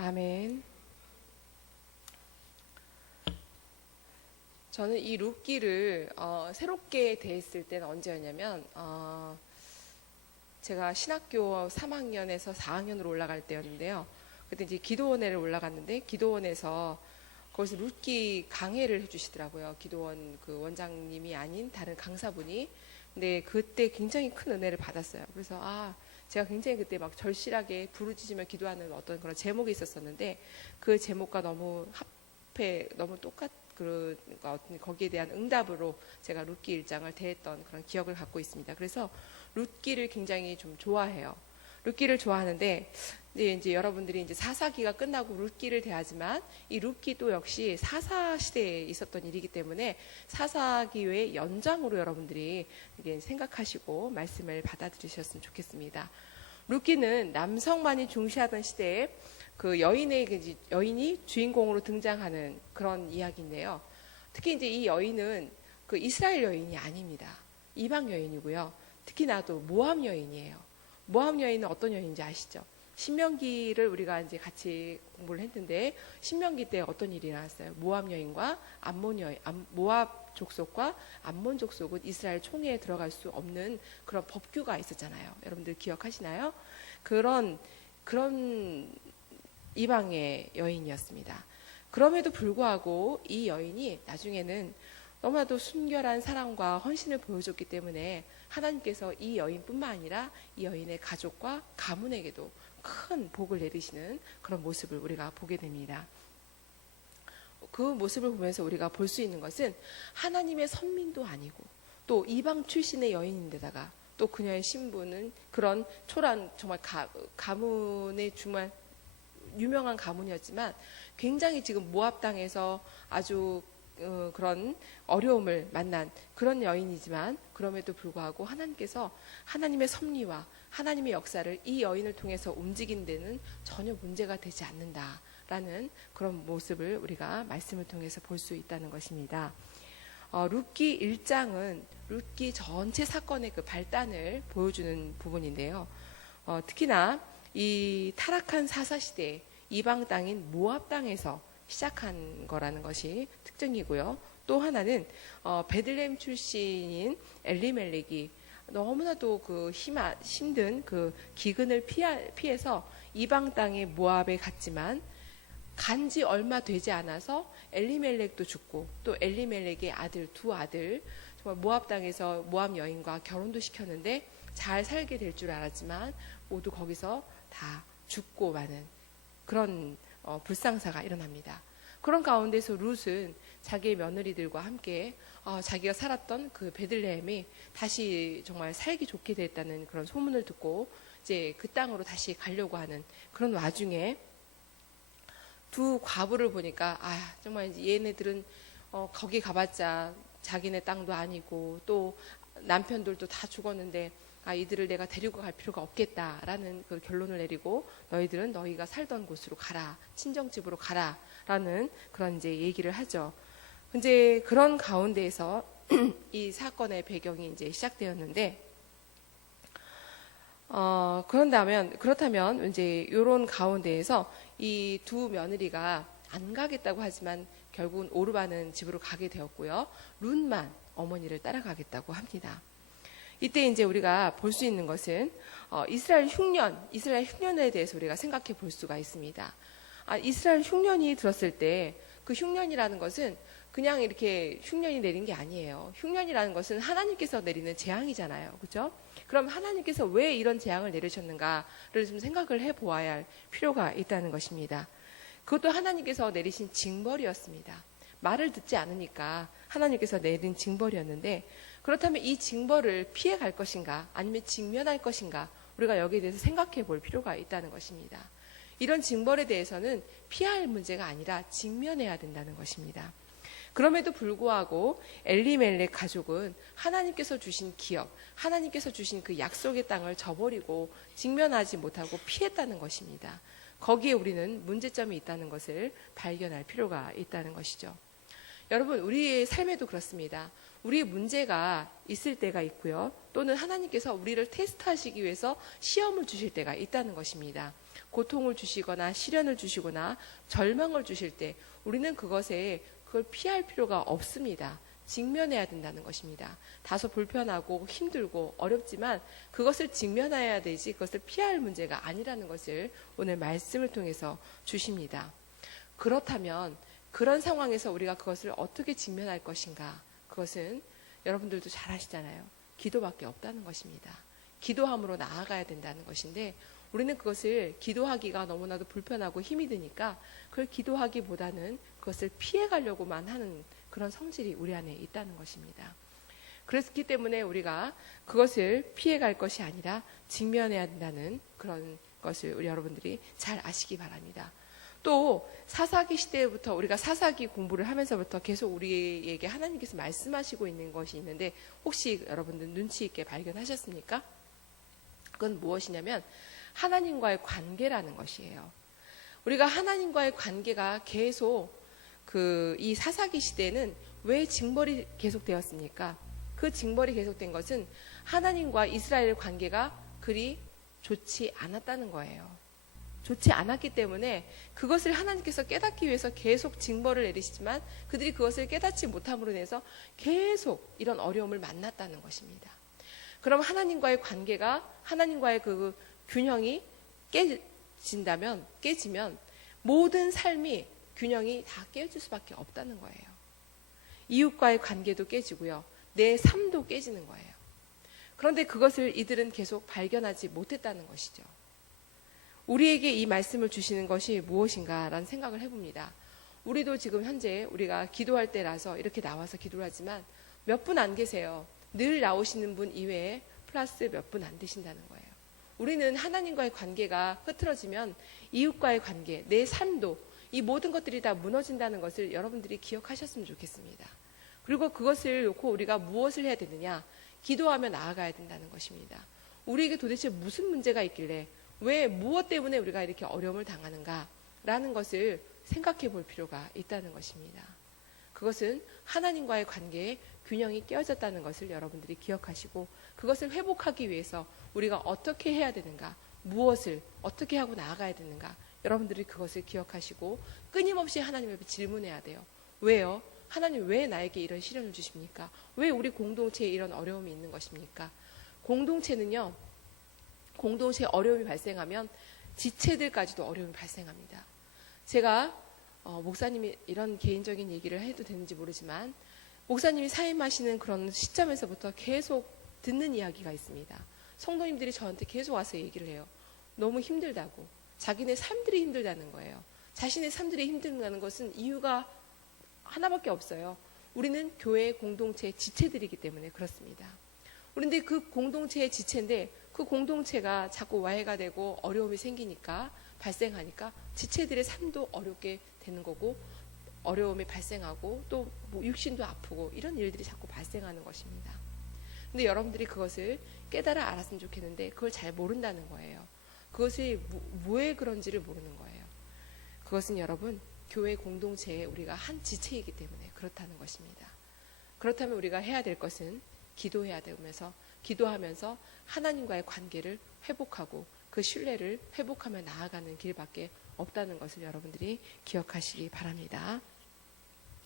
아멘. 저는 이 룻기를 새롭게 대했을 때는 언제였냐면 제가 신학교 3학년에서 4학년으로 올라갈 때였는데요. 그때 이제 기도원회를 올라갔는데 기도원에서 거기서 룻기 강해를 해주시더라고요. 기도원 그 원장님이 아닌 다른 강사분이. 근데 그때 굉장히 큰 은혜를 받았어요. 그래서 제가 굉장히 그때 막 절실하게 부르짖으며 기도하는 어떤 그런 제목이 있었었는데 그 제목과 너무 합해 너무 그러니까 거기에 대한 응답으로 제가 룻기 1장을 대했던 그런 기억을 갖고 있습니다. 그래서 룻기를 굉장히 좀 좋아해요. 룻기를 좋아하는데 이제 여러분들이 이제 사사기가 끝나고 룻기를 대하지만 이 룻기도 역시 사사 시대에 있었던 일이기 때문에 사사기의 연장으로 여러분들이 생각하시고 말씀을 받아들이셨으면 좋겠습니다. 룻기는 남성만이 중시하던 시대에 그 여인이 주인공으로 등장하는 그런 이야기인데요. 특히 이제 이 여인은 그 이스라엘 여인이 아닙니다. 이방 여인이고요. 특히나도 모압 여인이에요. 모압 여인은 어떤 여인인지 아시죠? 신명기를 우리가 이제 같이 공부를 했는데 신명기 때 어떤 일이 일어났어요? 모압 여인과 모압 족속과 암몬 족속은 이스라엘 총회에 들어갈 수 없는 그런 법규가 있었잖아요. 여러분들 기억하시나요? 그런 이방의 여인이었습니다. 그럼에도 불구하고 이 여인이 나중에는 너무나도 순결한 사랑과 헌신을 보여줬기 때문에 하나님께서 이 여인뿐만 아니라 이 여인의 가족과 가문에게도 큰 복을 내리시는 그런 모습을 우리가 보게 됩니다. 그 모습을 보면서 우리가 볼 수 있는 것은 하나님의 선민도 아니고 또 이방 출신의 여인인데다가 또 그녀의 신부는 그런 초란 정말 가문의 정말 유명한 가문이었지만 굉장히 지금 모압 땅에서 아주 그런 어려움을 만난 그런 여인이지만 그럼에도 불구하고 하나님께서 하나님의 섭리와 하나님의 역사를 이 여인을 통해서 움직이는 데는 전혀 문제가 되지 않는다라는 그런 모습을 우리가 말씀을 통해서 볼 수 있다는 것입니다. 룻기 1장은 룻기 전체 사건의 그 발단을 보여주는 부분인데요. 특히나 이 타락한 사사시대 이방 땅인 모압 땅에서 시작한 거라는 것이 특징이고요. 또 하나는 베들레헴 출신인 엘리멜렉이 너무나도 그 힘든 그 기근을 피해서 이방 땅의 모압에 갔지만 간지 얼마 되지 않아서 엘리멜렉도 죽고 또 엘리멜렉의 두 아들 정말 모압 땅에서 모압 여인과 결혼도 시켰는데 잘 살게 될 줄 알았지만 모두 거기서 다 죽고 마는 그런 불상사가 일어납니다. 그런 가운데서 룻은 자기의 며느리들과 함께 자기가 살았던 그 베들레헴이 다시 정말 살기 좋게 됐다는 그런 소문을 듣고 이제 그 땅으로 다시 가려고 하는 그런 와중에 두 과부를 보니까 정말 얘네들은 거기 가봤자 자기네 땅도 아니고 또 남편들도 다 죽었는데 이들을 내가 데리고 갈 필요가 없겠다라는 그 결론을 내리고 너희들은 너희가 살던 곳으로 가라, 친정집으로 가라라는 그런 이제 얘기를 하죠. 이제 그런 가운데에서 이 사건의 배경이 이제 시작되었는데, 그렇다면 이제 이런 가운데에서 이 두 며느리가 안 가겠다고 하지만 결국은 오르바는 집으로 가게 되었고요. 룻만 어머니를 따라가겠다고 합니다. 이때 이제 우리가 볼 수 있는 것은 이스라엘 흉년에 대해서 우리가 생각해 볼 수가 있습니다. 이스라엘 흉년이 들었을 때 그 흉년이라는 것은 그냥 이렇게 흉년이 내린 게 아니에요. 흉년이라는 것은 하나님께서 내리는 재앙이잖아요. 그렇죠? 그럼 하나님께서 왜 이런 재앙을 내리셨는가를 좀 생각을 해보아야 할 필요가 있다는 것입니다. 그것도 하나님께서 내리신 징벌이었습니다. 말을 듣지 않으니까 하나님께서 내린 징벌이었는데 그렇다면 이 징벌을 피해 갈 것인가 아니면 직면할 것인가 우리가 여기에 대해서 생각해 볼 필요가 있다는 것입니다. 이런 징벌에 대해서는 피할 문제가 아니라 직면해야 된다는 것입니다. 그럼에도 불구하고 엘리멜렉 가족은 하나님께서 주신 기업, 하나님께서 주신 그 약속의 땅을 저버리고 직면하지 못하고 피했다는 것입니다. 거기에 우리는 문제점이 있다는 것을 발견할 필요가 있다는 것이죠. 여러분, 우리의 삶에도 그렇습니다. 우리의 문제가 있을 때가 있고요. 또는 하나님께서 우리를 테스트하시기 위해서 시험을 주실 때가 있다는 것입니다. 고통을 주시거나 시련을 주시거나 절망을 주실 때 우리는 그걸 피할 필요가 없습니다. 직면해야 된다는 것입니다. 다소 불편하고 힘들고 어렵지만 그것을 직면해야 되지 그것을 피할 문제가 아니라는 것을 오늘 말씀을 통해서 주십니다. 그렇다면 그런 상황에서 우리가 그것을 어떻게 직면할 것인가? 그것은 여러분들도 잘 아시잖아요. 기도밖에 없다는 것입니다. 기도함으로 나아가야 된다는 것인데 우리는 그것을 기도하기가 너무나도 불편하고 힘이 드니까 그걸 기도하기보다는 그것을 피해가려고만 하는 그런 성질이 우리 안에 있다는 것입니다. 그렇기 때문에 우리가 그것을 피해갈 것이 아니라 직면해야 된다는 그런 것을 우리 여러분들이 잘 아시기 바랍니다. 또 사사기 시대부터 우리가 사사기 공부를 하면서부터 계속 우리에게 하나님께서 말씀하시고 있는 것이 있는데 혹시 여러분들 눈치 있게 발견하셨습니까? 그건 무엇이냐면 하나님과의 관계라는 것이에요. 우리가 하나님과의 관계가 계속 이 사사기 시대에는 왜 징벌이 계속되었습니까? 그 징벌이 계속된 것은 하나님과 이스라엘 관계가 그리 좋지 않았다는 거예요. 좋지 않았기 때문에 그것을 하나님께서 깨닫기 위해서 계속 징벌을 내리시지만 그들이 그것을 깨닫지 못함으로 인해서 계속 이런 어려움을 만났다는 것입니다. 그럼 하나님과의 관계가 하나님과의 그 균형이 깨지면 모든 삶이 균형이 다 깨질 수밖에 없다는 거예요. 이웃과의 관계도 깨지고요. 내 삶도 깨지는 거예요. 그런데 그것을 이들은 계속 발견하지 못했다는 것이죠. 우리에게 이 말씀을 주시는 것이 무엇인가라는 생각을 해봅니다. 우리도 지금 현재 우리가 기도할 때라서 이렇게 나와서 기도를 하지만 몇 분 안 계세요. 늘 나오시는 분 이외에 플러스 몇 분 안 되신다는 거예요. 우리는 하나님과의 관계가 흐트러지면 이웃과의 관계, 내 삶도 이 모든 것들이 다 무너진다는 것을 여러분들이 기억하셨으면 좋겠습니다. 그리고 그것을 놓고 우리가 무엇을 해야 되느냐? 기도하며 나아가야 된다는 것입니다. 우리에게 도대체 무슨 문제가 있길래 왜 무엇 때문에 우리가 이렇게 어려움을 당하는가라는 것을 생각해 볼 필요가 있다는 것입니다. 그것은 하나님과의 관계에 균형이 깨어졌다는 것을 여러분들이 기억하시고 그것을 회복하기 위해서 우리가 어떻게 해야 되는가, 무엇을 어떻게 하고 나아가야 되는가 여러분들이 그것을 기억하시고 끊임없이 하나님 앞에 질문해야 돼요. 왜요? 하나님 왜 나에게 이런 시련을 주십니까? 왜 우리 공동체에 이런 어려움이 있는 것입니까? 공동체는요. 공동체에 어려움이 발생하면 지체들까지도 어려움이 발생합니다. 제가 목사님이 이런 개인적인 얘기를 해도 되는지 모르지만 목사님이 사임하시는 그런 시점에서부터 계속 듣는 이야기가 있습니다. 성도님들이 저한테 계속 와서 얘기를 해요. 너무 힘들다고. 자기네 삶들이 힘들다는 거예요. 자신의 삶들이 힘들다는 것은 이유가 하나밖에 없어요. 우리는 교회 공동체의 지체들이기 때문에 그렇습니다. 그런데 그 공동체의 지체인데 그 공동체가 자꾸 와해가 되고 어려움이 생기니까 발생하니까 지체들의 삶도 어렵게 되는 거고 어려움이 발생하고 또 뭐 육신도 아프고 이런 일들이 자꾸 발생하는 것입니다. 근데 여러분들이 그것을 깨달아 알았으면 좋겠는데 그걸 잘 모른다는 거예요. 그것이 왜 그런지를 모르는 거예요. 그것은 여러분 교회 공동체에 우리가 한 지체이기 때문에 그렇다는 것입니다. 그렇다면 우리가 해야 될 것은 기도해야 되면서 기도하면서 하나님과의 관계를 회복하고 그 신뢰를 회복하며 나아가는 길밖에 없다는 것을 여러분들이 기억하시기 바랍니다.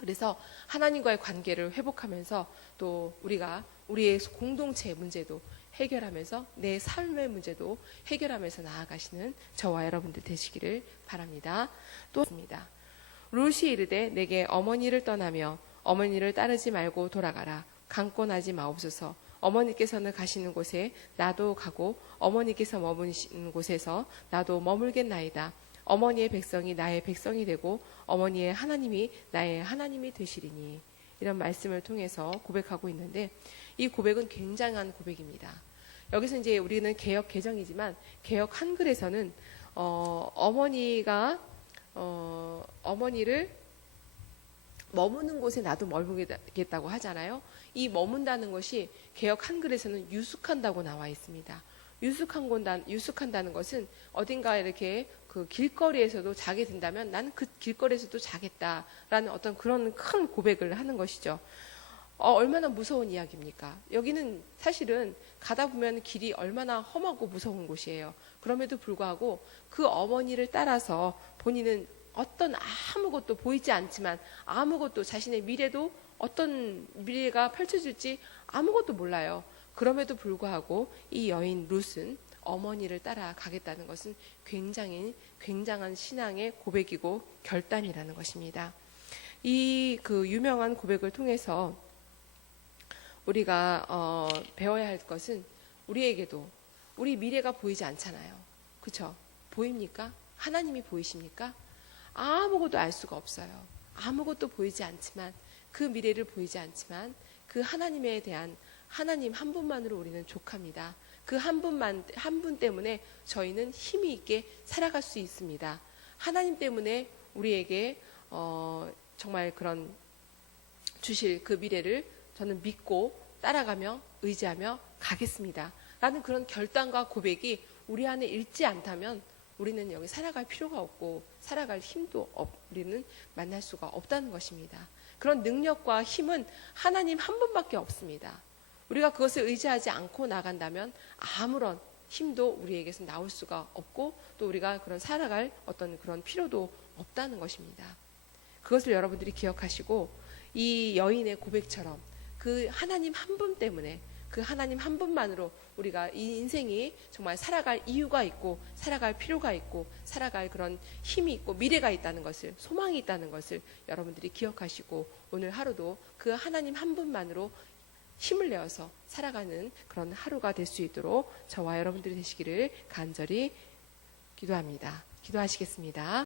그래서 하나님과의 관계를 회복하면서 또 우리가 우리의 공동체의 문제도 해결하면서 내 삶의 문제도 해결하면서 나아가시는 저와 여러분들 되시기를 바랍니다. 또 있습니다. 룻이 이르되 내게 어머니를 떠나며 어머니를 따르지 말고 돌아가라. 강권하지 마옵소서. 어머니께서는 가시는 곳에 나도 가고 어머니께서 머무시는 곳에서 나도 머물겠나이다. 어머니의 백성이 나의 백성이 되고 어머니의 하나님이 나의 하나님이 되시리니. 이런 말씀을 통해서 고백하고 있는데 이 고백은 굉장한 고백입니다. 여기서 이제 우리는 개역 개정이지만 개역 한글에서는 어머니가 어머니를 머무는 곳에 나도 머물겠다고 하잖아요. 이 머문다는 것이 개역 한글에서는 유숙한다고 나와 있습니다. 유숙한다는 것은 어딘가 이렇게 그 길거리에서도 자게 된다면 나는 그 길거리에서도 자겠다라는 어떤 그런 큰 고백을 하는 것이죠. 얼마나 무서운 이야기입니까? 여기는 사실은 가다 보면 길이 얼마나 험하고 무서운 곳이에요. 그럼에도 불구하고 그 어머니를 따라서 본인은 어떤 아무것도 보이지 않지만 아무것도 자신의 미래도 어떤 미래가 펼쳐질지 아무것도 몰라요. 그럼에도 불구하고 이 여인 룻은 어머니를 따라가겠다는 것은 굉장한 신앙의 고백이고 결단이라는 것입니다. 이 그 유명한 고백을 통해서 우리가 배워야 할 것은 우리에게도 우리 미래가 보이지 않잖아요. 그렇죠? 보입니까? 하나님이 보이십니까? 아무것도 알 수가 없어요. 아무것도 보이지 않지만 그 미래를 보이지 않지만 그 하나님에 대한 하나님 한 분만으로 우리는 족합니다. 그 한 분 때문에 저희는 힘이 있게 살아갈 수 있습니다. 하나님 때문에 우리에게 정말 그런 주실 그 미래를 저는 믿고 따라가며 의지하며 가겠습니다. 라는 그런 결단과 고백이 우리 안에 있지 않다면 우리는 여기 살아갈 필요가 없고 살아갈 힘도 우리는 만날 수가 없다는 것입니다. 그런 능력과 힘은 하나님 한 분밖에 없습니다. 우리가 그것을 의지하지 않고 나간다면 아무런 힘도 우리에게서 나올 수가 없고 또 우리가 그런 살아갈 어떤 그런 필요도 없다는 것입니다. 그것을 여러분들이 기억하시고 이 여인의 고백처럼 그 하나님 한 분 때문에 그 하나님 한 분만으로 우리가 이 인생이 정말 살아갈 이유가 있고 살아갈 필요가 있고 살아갈 그런 힘이 있고 미래가 있다는 것을 소망이 있다는 것을 여러분들이 기억하시고 오늘 하루도 그 하나님 한 분만으로 힘을 내어서 살아가는 그런 하루가 될 수 있도록 저와 여러분들이 되시기를 간절히 기도합니다. 기도하시겠습니다.